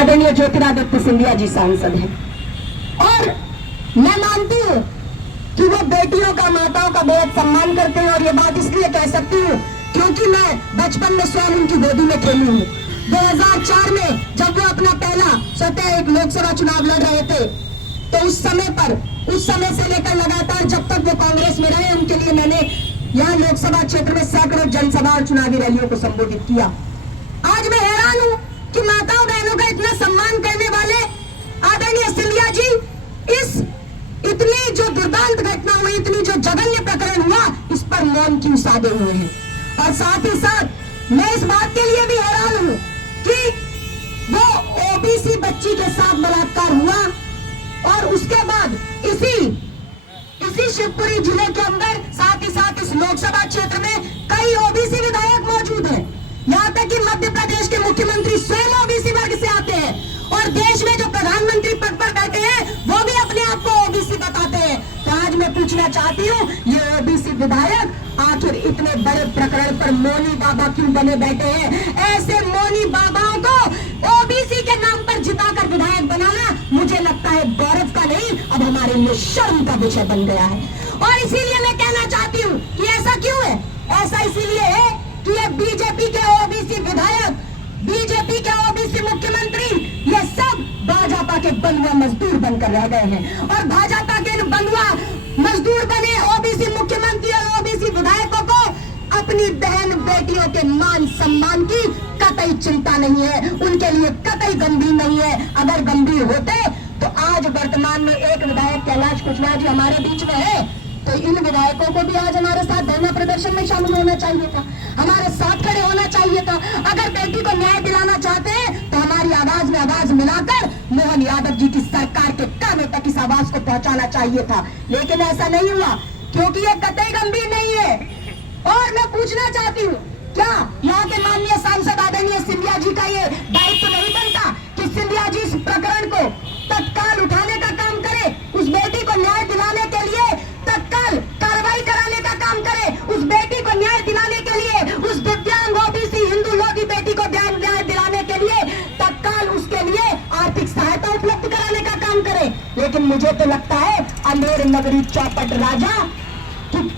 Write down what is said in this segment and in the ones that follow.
आदरणीय ज्योतिरादित्य सिंधिया जी सांसद हैं। और मैं मानती हूँ कि वो बेटियों का, माताओं का बेहद सम्मान करते हैं। और ये बात इसलिए कह सकती हूँ क्योंकि मैं बचपन में स्वयं उनकी गोदी में खेली हूँ। 2004 में जब वो अपना पहला स्वतः एक लोकसभा चुनाव लड़ रहे थे, तो उस समय से लेकर लगातार जब तक वो कांग्रेस में रहे, उनके लिए मैंने यहाँ लोकसभा क्षेत्र में सैकड़ों जनसभा और चुनावी रैलियों को संबोधित किया। आज मैं हैरान हूँ कि माताओं बहनों का इतना सम्मान करने वाले आदरणीय सिंधिया जी इस इतनी जो दुर्दांत घटना हुई, इतनी जो जघन्य प्रकरण हुआ, इस पर मौन क्यों साधे हुए हैं। और साथ ही साथ मैं इस बात के लिए भी हैरान हूँ कि वो ओबीसी बच्ची के साथ बलात्कार हुआ और उसके बाद इसी शिवपुरी जिले के अंदर, साथ ही साथ इस लोकसभा क्षेत्र में कई ओबीसी विधायक मौजूद हैं। यहाँ तक कि मध्य प्रदेश के मुख्यमंत्री स्वयं ओबीसी वर्ग से आते हैं और देश में जो प्रधानमंत्री पद पर बैठे हैं वो भी अपने आप को ओबीसी बताते हैं। तो आज मैं पूछना चाहती हूँ, ये ओबीसी विधायक आखिर इतने बड़े प्रकरण पर मौनी बाबा क्यों बने बैठे हैं? ऐसे मौनी बाबाओं को ओबीसी के नाम पर जिताकर विधायक बनाना मुझे लगता है गौरव का नहीं, अब हमारे लिए शर्म का विषय बन गया है। और इसीलिए मैं कहना चाहती हूँ कि ऐसा क्यों है? ऐसा इसीलिए है कि ये बीजेपी के ओबीसी विधायक, बीजेपी के ओबीसी मुख्यमंत्री, ये सब भाजपा के बंधुआ मजदूर बनकर रह गए हैं। और भाजपा के बंधुआ मजदूर बने ओबीसी मुख्यमंत्री और ओबीसी विधायकों को अपनी बहन बेटियों के मान सम्मान की कतई चिंता नहीं है, उनके लिए कतई गंभीर नहीं है। अगर गंभीर होते तो आज वर्तमान में एक विधायक कैलाश कुशवाहा जी हमारे बीच में है, तो इन विधायकों को भी आज हमारे साथ धरना प्रदर्शन में शामिल होना चाहिए था, हमारे साथ खड़े होना चाहिए था। अगर बेटी को न्याय दिलाना चाहते हैं तो हमारी आवाज में आवाज मिलाकर मोहन यादव जी की सरकार के कानों तक इस आवाज को पहुंचाना चाहिए था। लेकिन ऐसा नहीं हुआ क्योंकि ये कतई गंभीर नहीं है। और मैं पूछना चाहती हूँ, क्या यहाँ के माननीय सांसद आदरणीय सिंधिया जी का ये दायित्व नहीं बनता कि सिंधिया जी इस प्रकरण को तत्काल उठाने का काम करे, उस बेटी को न्याय दिलाने के लिए तत्काल कार्रवाई कराने का काम करे, उस बेटी को न्याय दिलाने के लिए, उस दिव्यांग ओबीसी हिंदू लोधी बेटी को न्याय दिलाने के लिए तत्काल उसके लिए आर्थिक सहायता उपलब्ध कराने का काम करे। लेकिन मुझे तो लगता है अमेर नगरी चौपट राजा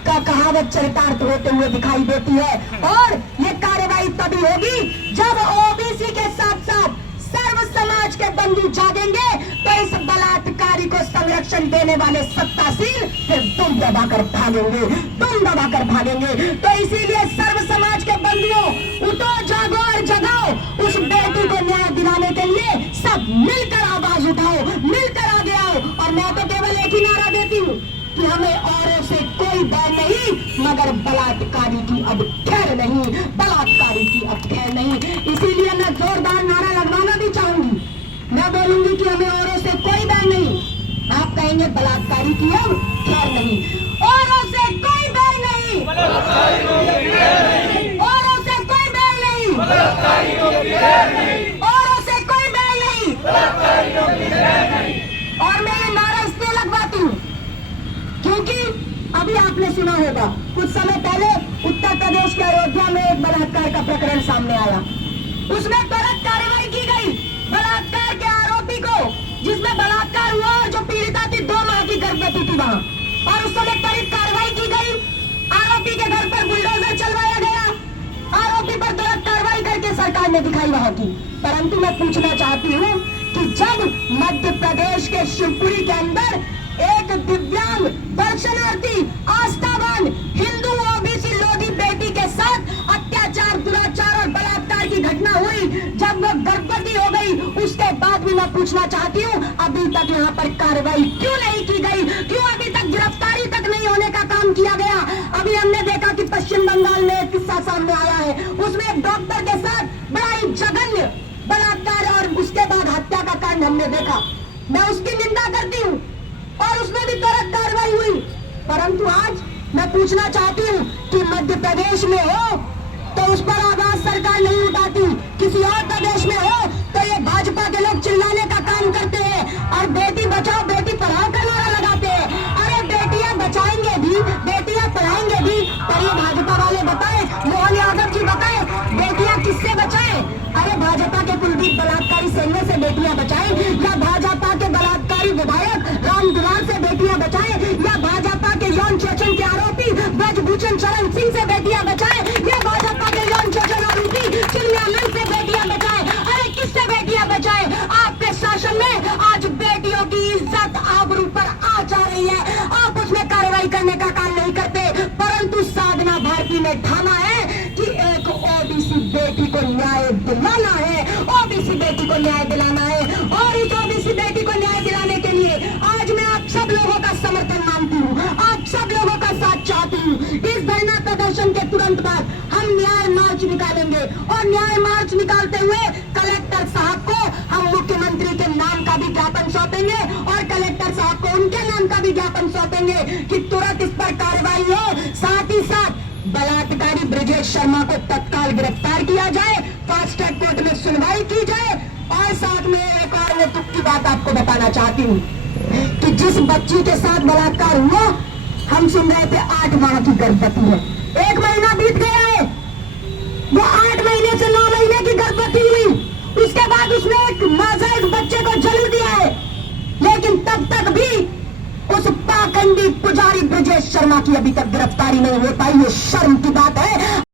का कहावत चरितार्थ होते हुए दिखाई देती है। और ये कार्रवाई तभी होगी जब ओबीसी के साथ साथ सर्व समाज के बंधु जागेंगे, तो इस बलात्कारी को संरक्षण देने वाले सत्तासीन फिर दुम दबाकर भागेंगे, दुम दबाकर भागेंगे। तो इसीलिए सर्व समाज के बंधुओं, उठो, जागो और जगाओ, उस बेटी को न्याय दिलाने के लिए सब मिलकर आवाज उठाओ, मिलकर आगे आओ। और मैं तो केवल एक ही नारा देती हूँ कि हमें औरों से कोई बैर नहीं, मगर बलात्कारी की अब खैर नहीं, बलात्कारी की अब खैर नहीं। इसीलिए मैं जोरदार नारा लगवाना भी चाहूंगी। मैं बोलूंगी कि हमें औरों से कोई बैर नहीं, आप कहेंगे बलात्कारी की अब खैर नहीं। औरों से कोई बैर नहीं, औरों से कोई बैर नहीं, औरों से कोई बैर नहीं। और मैं ये नारा इसलिए लगवाती हूँ क्योंकि अभी आपने सुना होगा, कुछ समय पहले उत्तर प्रदेश के अयोध्या में एक बलात्कार का प्रकरण सामने आया। उसमें त्वरित कार्रवाई की गई बलात्कार के आरोपी को, जिसमें बलात्कार हुआ और जो पीड़िता थी 2 माह की गर्भवती थी वहां, और उस समय त्वरित कार्रवाई की गई। आरोपी के घर पर बुलडोजर चलवाया गया, आरोपी पर त्वरित कार्रवाई करके सरकार ने दिखाई वहां की। परंतु मैं पूछना चाहती हूँ कि जब मध्य प्रदेश के शिवपुरी के अंदर एक दिव्यांग दर्शनार्थी आस्थावान हिंदू ओबीसी लोधी बेटी के साथ अत्याचार, दुराचार और बलात्कार की घटना हुई, जब वो गर्भवती हो गई, उसके बाद भी मैं पूछना चाहती हूँ अभी तक यहाँ पर कार्रवाई क्यों नहीं की गई? क्यों अभी तक गिरफ्तारी तक नहीं होने का काम किया गया? अभी हमने देखा कि पश्चिम बंगाल में एक किस्सा सामने आया है, उसमें एक डॉक्टर के साथ बड़ा ही जघन्य बलात्कार और उसके बाद हत्या का कांड हमने देखा। मैं उसकी निंदा करती हूँ और उसमें भी त्वरित कार्रवाई हुई। परंतु आज मैं पूछना चाहती हूँ कि मध्य प्रदेश में हो तो उस पर आवाज सरकार नहीं उठाती, किसी और प्रदेश में हो तो ये भाजपा के लोग चिल्लाने का काम करते हैं और बेटी बचाओ बेटी पढ़ाओ का नारा लगाते हैं। अरे बेटियां बचाएंगे भी, बेटियां पढ़ाएंगे भी, पर ये भाजपा वाले बताएं, मोहन यादव जी बताएं, बेटियां किससे बचाएं? अरे भाजपा के कुलदीप बलात्कारी सेना से बेटी या भाजपा के बलात्कारी विधायक रामदुलार से बेटियां बचाएं, या भाजपा के यौन शोषण के आरोपी ब्रजभूषण शरण सिंह से बेटियां बचाएं, या भाजपा के यौन शोषण आरोपी चिन्मयानंद से बेटियां बचाएं। अरे किससे बेटियां बचाएं? आपके शासन में आज बेटियों की इज्जत आबरू पर आ जा रही है, आप उसमें कार्रवाई करने का काम नहीं करते, परंतु साधना भारती ने ठाना है कि एक ओबीसी बेटी को न्याय दिलाना है, ओबीसी बेटी को न्याय दिलाना है। और इस ओबीसी बेटी को न्याय दिलाने के लिए आज मैं आप सब लोगों का समर्थन मांगती हूँ, आप सब लोगों का साथ चाहती हूँ। इस धरना प्रदर्शन के तुरंत बाद हम न्याय मार्च निकालेंगे और न्याय मार्च निकालते हुए कलेक्टर साहब को हम मुख्यमंत्री के नाम का भी ज्ञापन सौंपेंगे और कलेक्टर साहब को उनके नाम का भी ज्ञापन सौंपेंगे कि तुरंत इस पर कार्रवाई हो। साथ ही साथ बलात्कारी ब्रजेश शर्मा को तत्काल गिरफ्तार किया जाए, फास्ट ट्रैक कोर्ट में सुनवाई की जाए। और साथ में एक और वो दुख की बात आपको बताना चाहती हूँ कि जिस बच्ची के साथ बलात्कार हुआ, हम सुन रहे थे 8 माह की गर्भवती है, 1 महीना बीत गया है, वो 8 महीने से 9 महीने की गर्भवती हुई, उसके बाद उसने एक नाजायज बच्चे को जन्म दिया है, लेकिन तब तक भी उस पाखंडी पुजारी ब्रजेश शर्मा की अभी तक गिरफ्तारी नहीं हो पाई। ये शर्म की बात है।